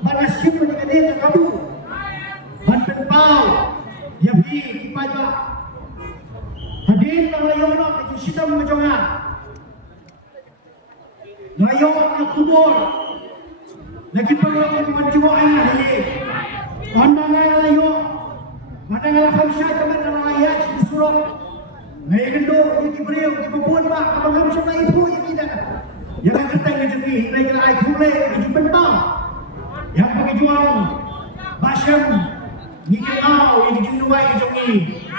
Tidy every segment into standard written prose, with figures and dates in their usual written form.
Manasip menjadi kadu. Banten pau. Ya bi kipai ba. Hadir nang layon ke sitam majongan. Layon ke kubur. Lagi perlu menjual ini. Pandangan layon. Pandangan khamsyah teman rakyat di surau. Ngai gendo iki beriu di babon ba kabangam sa ibu iki dah. Yang ketang rezeki ngai kelai kule di pentau. Yang bagi juang Basyam Ngikilau yang dijunuai jongi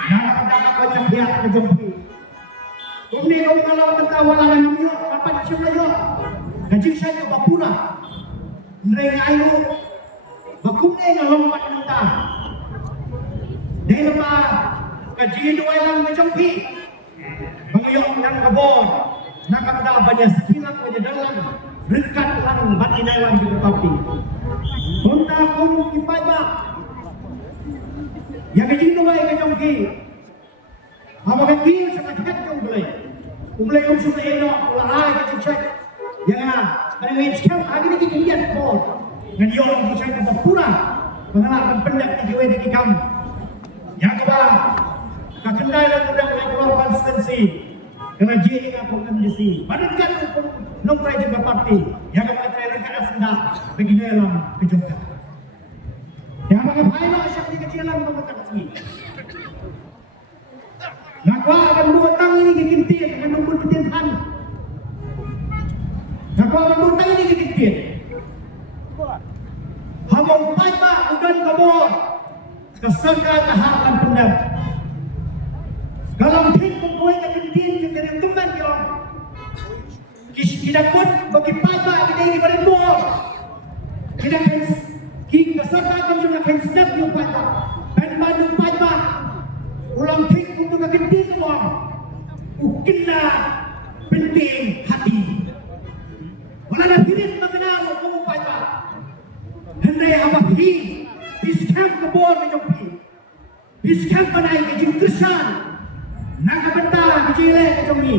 Nang pendapat wajah biak ke jompi Kumni kau kalau tertawalan yang yuk Dapat siapa yuk Gajik saya ke bapura Nrei ngayu Bakumni ngalompat mentah Dari lepas Gajik dua lang ke jompi Bangayok dan kabor Nakamda banyak sekilang banyak dalam Berkat lang batin dalam di papi Honda kum kipai ba yang kecil tu baik kacau ki apa kecil sangat kacau boleh sudah elok lah kacau cek ya ada yang sekarang hari ini kita lihat pun dan dia orang kita cek pura pengalaman pendak di jiwa di kam yang kedua kakendai dan mudah mulai keluar konsistensi kerana dia ini aku akan menjadi badankan nongkrai juga parti yang akan menjadi rekan asenda bagi dalam kejungkan yang mengapai lah asyak di kecilan mengatakan sini nakwa akan dua tang ini dikintir menunggu petinhan nakwa akan dua tang ini dikintir hamong pajak udan kabur kesangka tahapan pendam kalau mungkin membuat kegentin juga dari teman yang kita pun bagi pajak kita ini berdua kita kesempatan juga akan sedap yung pajak dan bandung pajak ulang tik untuk kegentin semua ukina penting hati wala na hirit mengenal kamu pajak hendai awak hi biskam kebor menjopi biskam panai kejung kesan nakabenta kejile kejongi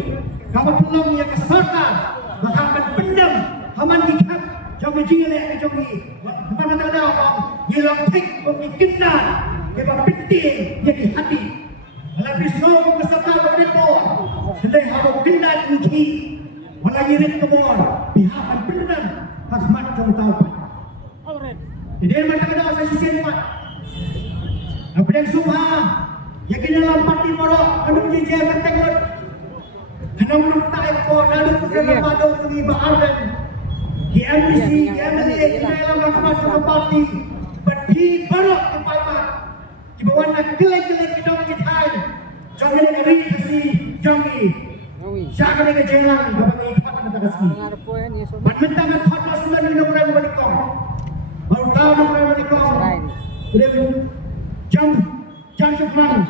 kamu pelong yang keserta bahkan pendem haman dikap jom kejile kejongi depan mata dah bang hilang tik pemikiran yang penting jadi hati malah bisau keserta kepada hendai awak kendal uji wala yirit kebor pihak pendem rahmat jom tahu jadi mata dah saya sisi empat apa yang subha yang kena lampat di morok anu jejak ketengot anu menurut tak ekor lalu kesana pada untuk ibadah dan GMC GMLA kita dalam rahmat sama parti berdi barok kepada di bawah nak kelek-kelek kita kita jangan negeri kasih jangan jangan negeri jelang bagi ikhwan kita kasih mentang-mentang khotbah sudah minum raya berikong baru tahu minum raya berikong udah jam syukran